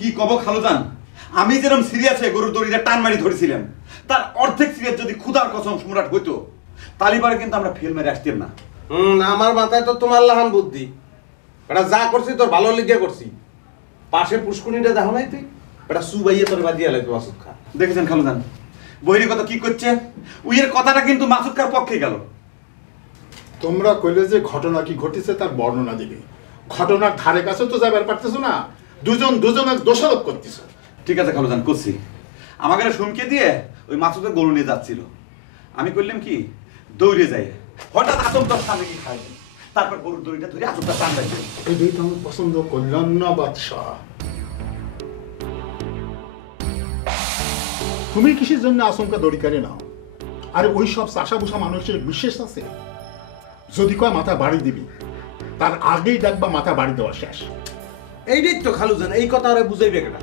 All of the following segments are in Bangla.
কি কব খালুজান, আমি যেরকম সিরিয়াস হয়ে গরুর দড়িটা টান মারি ধরেছিলাম, তার অর্ধেক সিরিয়াস যদি খুদার কসম সম্রাট হইতো, তালিবারে কিন্তু আমরা ফেল মেরে আসতাম না। আমার মাথায় তো তোমার লাহান বুদ্ধি। এটা যা করছি তোর ভালো লিগে করছি। পাশে পুষ্কুনিটা দেখো নাই তুই? এটা সুবাইয়ে তোর বাজিয়ে লাগবে মাসুদ খা। দেখেছেন খালুজান, বহির কথা কি করছে? উইয়ের কথাটা কিন্তু মাসুদ খার পক্ষে গেল। তোমরা কইলে যে ঘটনা কি ঘটেছে তার বর্ণনা দিবে, ঘটনার ধারে কাছে তো যাবার পারতেছো না, দুজনের দোষারোপ করতেছো। ঠিক আছে খালুজান, করছি। আমাকে শুনকে দিয়ে ওই মাসুদের গরু নিয়ে যাচ্ছিল, আমি করলাম কি দৌড়ে যাই, হঠাৎ আতঙ্কর সামনে কি খাই, তারপর গরুর দড়িটা ধরে আতঙ্কটা টান রাখি। এটাই তো আমি পছন্দ করলাম না বাদশাহ। তুমি কিসের জন্য আশঙ্কা দড়িকারে নাও? আরে ওই সব চাষা বুসা মানুষের বিশেষ আছে, যদি কয় মাথা বাড়ি দিবি তার আগেই দেখবা মাথা বাড়ি দেওয়া শেষ। এইটাই তো খালুজান, এই কথা ওরা বুঝাইবে কেনা?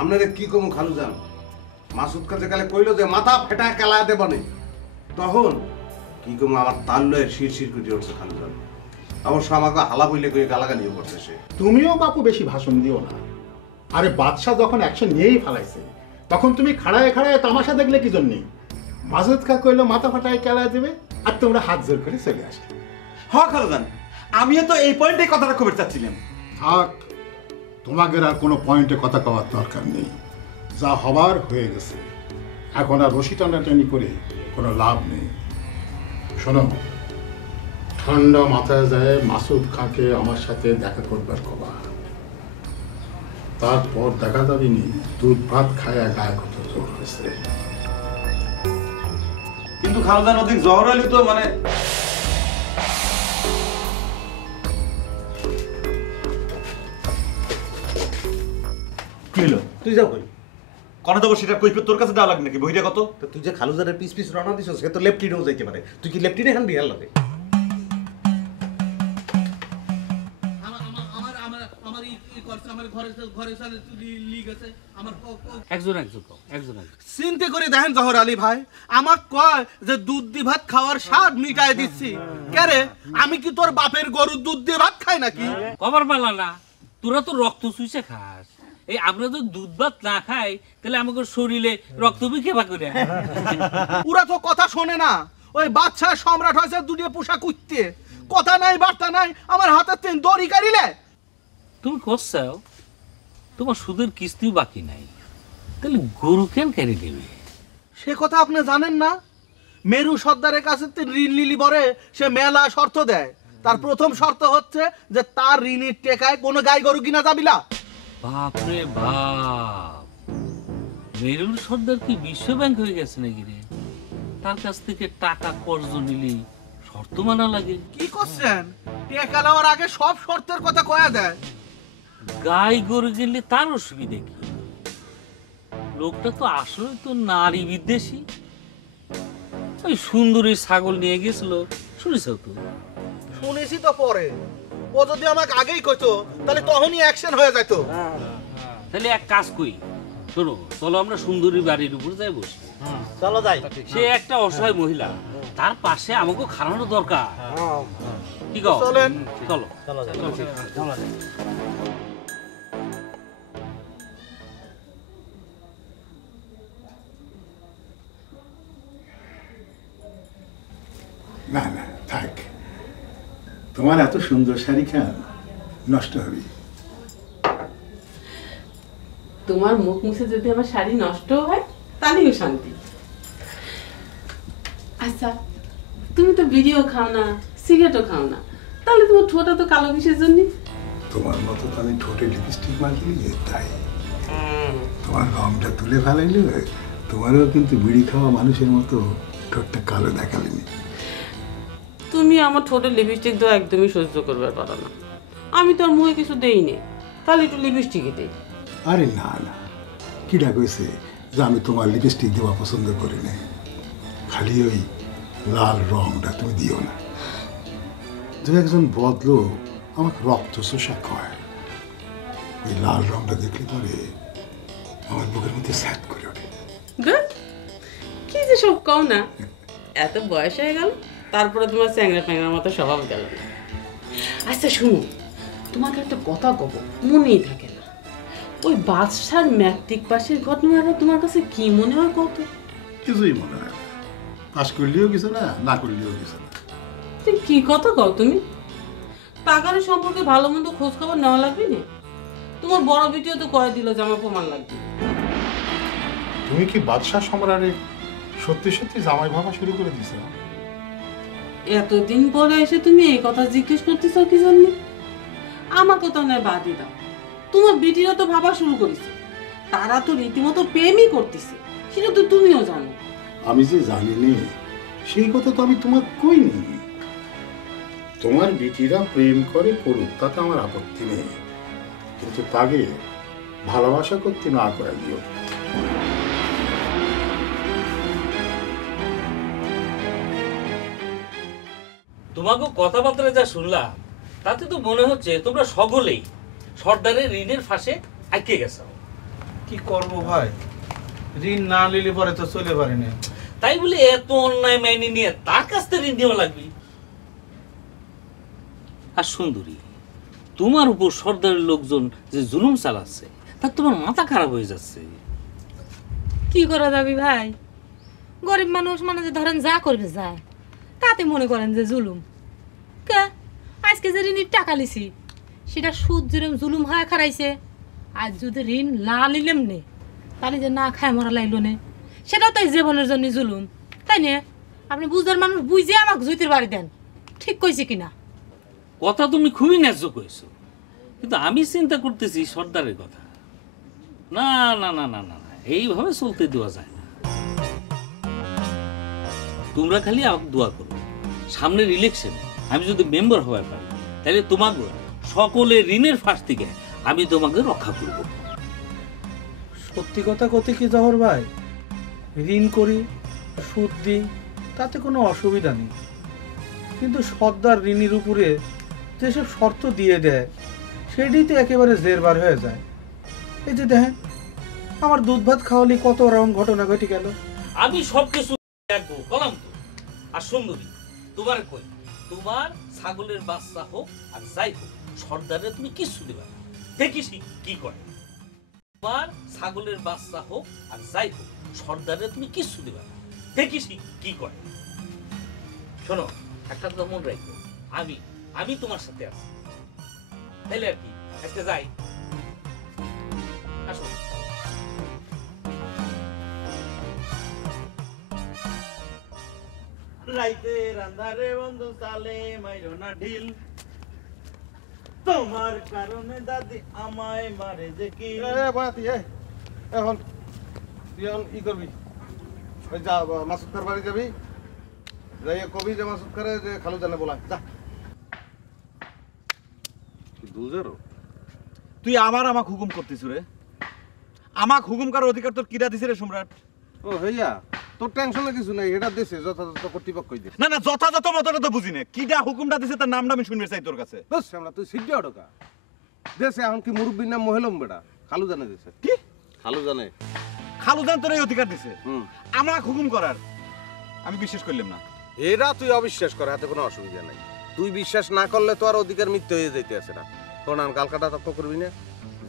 আপনারা কি কমু খালুজান? মাসুদ কাছে কালে কইলো যে মাথা ফেটা কেলা দেব না, তখন কি কমু আমার তাল্লয়ের শিরশির করে উঠছে খালুজান। অবশ্য আমাকে হালা বইলে কই গালাগালিও করছে সে। তুমিও বাপু বেশি ভাষণ দিও না। আরে বাদশাহ যখন অ্যাকশন নিয়েই ফেলাইছে, তখন তুমি খাড়ায় খাড়ায় তামাশা দেখলে কি জন্যে? মাসুদ কা কইলো মাথা ফাটায় কেলা দেবে, আর তোমরা হাত জোর করে চলে আসলে। হ্যাঁ খালুজান, আমিও তো এই পয়েন্টে কথাটা খবর চাচ্ছিলাম। থাক, তোমাদের আর কোনো পয়েন্টে কথা কওয়ার দরকার নেই, যা হবার হয়ে গেছে। এখন আর রশি টানাটানি করে কোনো লাভ নেই। শোনো, ঠান্ডা মাথায় যায় মাসুদ খাঁকে আমার সাথে দেখা করবার কবা, তারপর দেখা যাবিনি দুধ ভাত খায় গায়ে কত জোর হয়েছে। কিন্তু খালুজান অধিক জহর হলে তো মানে তুই যাও কই? কনে দেবো সেটা কৈফিয়ত তোর কাছে দেওয়া লাগবে নাকি? বহিটা কত? তো তুই যে খালুজানের পিস পিস রানা দিছস, সে তো লেফটিনেও যাইতে পারে। তুই কি লেফটিনে হান বিহার লাগে? চিন্তা করে দেখেন জহর আলী ভাই, আমার কয় যে দুধ দিয়ে ভাত খাওয়ার স্বাদ মিটাই দিচ্ছি। কেরে, আমি কি তোর বাপের গরুর দুধ দিয়ে ভাত খাই নাকি? কবার পালা না, তোরা তো রক্ত চুষে খাস। এই আমরা তো দুধ ভাত না খাই, তাহলে আমাকে শরীরে রক্ত বিখেবা করে। ওরা তো কথা শোনে না। ওই বাচ্চা সম্রাট হয়েছে দুনিয়া পোশাক উঠতে, কথা নাই বার্তা নাই, আমার হাতে তিন দড়ি কাড়িলে। তুমি করছাও, তোমার সুদের কিস্তিও বাকি নাই, তাহলে গরু কেন কেড়ে দেবে? সে কথা আপনি জানেন না? মেরু সর্দারের কাছে ঋণ লিলি বরে সে মেলা শর্ত দেয়। তার প্রথম শর্ত হচ্ছে যে তার ঋণের টেকায় কোনো গাই গরু কিনা যাবিলা। বাপরে বাপ, মেরুল সর্দার কি বিশ্ব ব্যাংক হয়ে গেছে নাকি রে? তার কাছ থেকে টাকা কর্জ নিলি শর্ত মানা লাগে? কি করছেন? টেকা নেওয়ার আগে সব শর্তের কথা কয়া দেয়। গাই গরু গেলে তার অসুবিধে কি? লোকটা তো আসলে তো নারী বিদ্বেষী। ওই সুন্দরী ছাগল নিয়ে গেছিল, শুনেছ তো? শুনেছি তো পরে। ও যদি আমাকে আগেই কইতো তাহলে তখনই অ্যাকশন হয়ে যেত। তাহলে এক কাজ করি, শোনো, চলো আমরা সুন্দরী বাড়ির উপর যাই বসি। চলো যাই। সে একটা অসহায় মহিলা, তার পাশে আমাকে খাওয়ানো দরকার। কি কও? চলেন। চলো। না না থাক, তোমার এত সুন্দর শাড়ি খান নষ্ট হবে। তোমার মুখ মুছে যদি আমার শাড়ি নষ্ট হয় তাহলেও শান্তি। আচ্ছা, তুমি তো বিড়িও খাও না, সিগারেটও খাও না, তাহলে তোমার ঠোঁটা তো কালো কিসের জন্য? তোমার মতো তো আমি ঠোঁটে লিপস্টিক মাখিয়ে তাই তোমার রংটা তুলে ফেলাইলে তোমারও কিন্তু বিড়ি খাওয়া মানুষের মতো ঠোঁটটা কালো দেখালেনি। তুমি আমার ঠোঁটে লিপস্টিক দেওয়া একদমই সহ্য করবে পারো না। আমি তো আর মুখে কিছু দেইনি, তাহলে একটু লিপস্টিকই দেই। আরে না না, কিডা কইছে যে আমি তোমার লিপস্টিক দেওয়া পছন্দ করি না? খালি ওই লাল রংটা তুমি দিও না। দু একজন বদলো আমাকে রক্ত শোষা কয়, ওই লাল রংটা দেখলে পরে আমার বুকের মধ্যে স্যাট করে ওঠে। কি যে সব কও না, এত বয়স হয়ে গেল তারপরে তোমার চ্যাংরা প্যাংরার মতো স্বভাব গেল না। আচ্ছা শুনো, তোমাকে একটা কথা কব, মনেই থাকে না। ওই বাদশার ম্যাট্রিক পাশের ঘটনাটা তোমার কাছে কি মনে হয় কত? কিছুই মনে হয় না। পাস করলেও কিছু না, না করলেও কিছু না। তুই কি কথা কও তুমি? টাকার সম্পর্কে ভালো মন্দ খোঁজ খবর নেওয়া লাগবে না? তোমার বড় ভিডিও তো কয়ে দিল যে আমার প্রমাণ লাগবে। তুমি কি বাদশাহ সম্রাটের সত্যি সত্যি জামাই ভাবা শুরু করে দিছো? এতদিন পরে এসে তুমি এই কথা জিজ্ঞেস করতেছ কি জন্য? আমার কথা নয় বাদই দাও, তোমার বিটিরা তো ভাবা শুরু করেছে, তারা তো রীতিমতো প্রেমই করতেছে, সেটা তো তুমিও জানো। আমি যে জানি নে সেই কথা তো আমি তোমার কইনি। তোমার বিটিরা প্রেম করে করুক, তাতে আমার আপত্তি নেই, কিন্তু তাকে ভালোবাসা করতে না করাইও। তোমাকে কথাবার্তা যা শুনলাম তাতে তো মনে হচ্ছে তোমরা সকলেই সর্দারের ঋণের ফাঁসে আটকে গেছো। কি করব ভাই, ঋণ না নিলে পরে তো চলে পারে না। তাই বলে এত অন্যায় মাইনে নিয়ে তার কাছ থেকে ঋণ নেওয়া লাগবে? আর সুন্দরী, তোমার উপর সর্দারের লোকজন যে জুলুম চালাচ্ছে তার তোমার মাথা খারাপ হয়ে যাচ্ছে। কি করা যাবে ভাই, গরিব মানুষ মানে যে ধরেন যা করবে যায়, তাতে মনে করেন যে জুলুম। কে আজকে যে ঋণের টাকা লিছি সেটা সুদ যেরকম জুলুম হয়ে খারাইছে, আজ যদি ঋণ না নিলেম নে তাহলে যে না খায় মরা লাইল নে, সেটাও তাই জীবনের জন্য জুলুম, তাই না? আপনি বুঝদার মানুষ বুঝে আমাকে জুতির বাড়ি দেন, ঠিক কইছি কিনা? কথা তুমি খুবই ন্যায্য কইছো, কিন্তু আমি চিন্তা করতেছি সর্দারের কথা। না না না না না না, এইভাবে চলতে দেওয়া যায় না। তোমরা খালি আমাকে দোয়া করো, সামনের ইলেকশনে আমি যদি মেম্বার হওয়া পারি তাহলে তোমাকে সকলের ঋণের ফাঁস থেকে আমি তোমাকে রক্ষা করব। সত্যি কথা কতে কি জহর ভাই, ঋণ করি সুদ দিই তাতে কোনো অসুবিধা নেই, কিন্তু সর্দার ঋণের উপরে যেসব শর্ত দিয়ে দেয় সেটাই তো একেবারে জেরবার হয়ে যায়। এই যে দেখেন আমার দুধ ভাত খাওয়ালে কত রকম ঘটনা ঘটে গেল। আমি সবকিছু দেখবো বললাম তো। আর সুন্দরী, তোমার কই, তোমার ছাগলের বাচ্চা হোক আর যাই হোক সর্দারে তুমি কিছু দেবে না, দেখিস কি করে। তোমার ছাগলের বাচ্চা হোক আর যাই হোক সর্দারে তুমি কিছু দেবে না, দেখিস কি করে। শোনো, একটা কথা মনে রাখো, আমি তোমার সাথে আছি, তাইলে আর কি, আজকে যাই। আসো। রাইতে রান্ধারে বন্ধু চালে মাইরো না ঢিল, তোমার কারণে দাদি আমায় মারে যে কি। এখন তুই এখন ই করবি, ওই যা মাসুদকার বাড়ি যাবি, যাই কবি যে মাসুদকারে যে খালু জানে বলা যা। বুঝেরো তুই আমাক হুকুম করতিস রে? আমাক হুকুম করার অধিকার তোর কিরা দিছে রে সম্রাট? ও হইয়া তোর টেনশনে কিছু নাই, এটা দেশে যথাযথ কর্তৃপক্ষই দে। না না, যথাযথ মতটা তো বুঝি না, কিডা হুকুমটা দিছে তার নামটা আমি শুনতে চাই তোর কাছে। বুঝছ আমরা তুই সিদ্ধি অটকা দেশে এখন কি মুরব্বীর নাম মহেলম বেটা, খালু জানে দেশে। কি খালু জানে? খালুজান তোর এই অধিকার দিছে হুম, আমাক হুকুম করার? আমি বিশ্বাস করলাম না। এরা তুই অবিশ্বাস কর, হাতে কোনো অসুবিধা নাই। তুই বিশ্বাস না করলে তো আর অধিকার মিথ্যে হয়ে যেতে আছে না। তোর নাম কালকাটা তক্ক করবি না,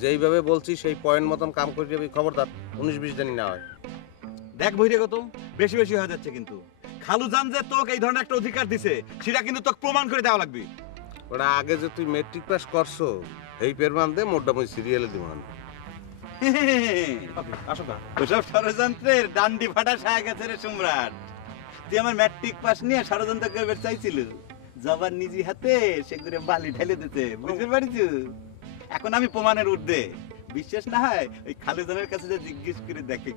যেইভাবে বলছি সেই পয়েন্ট মতন কাম করে যাবি, খবরদার 19-20 দিনই না হয়। দেখ বহিরাগত, বেশি বেশি হয়ে যাচ্ছে কিন্তু। খালুজান যে তোকে এই ধরনের একটা অধিকার দিছে সেটা কিন্তু তোকে প্রমাণ করে দেওয়া লাগবে। ওরা আগে যে তুই মেট্রিক পাস করছো এই পেরমান দে, মোটামুটি সিরিয়ালে দিমান। ওসব ষড়যন্ত্রের ডান্ডি ফাটা সায়া গেছে রে সম্রাট। তুই আমার ম্যাট্রিক পাস নিয়ে ষড়যন্ত্র করবে চাইছিল, জবার নিজি হাতে সেগুলো বালি ঢেলে দিতে, বুঝতে পারিস? এখন আমি প্রমাণের ঊর্ধ্বে। বিশ্বাস না হয় ওই খালুজানের কাছে যে জিজ্ঞেস করে দেখে।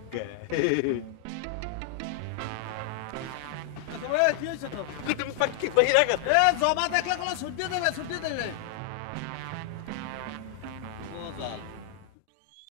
তুমি পাক্কি বহিরাগত। জমা দেখলে কোনো ছুটি দেবে, ছুটি দেবে।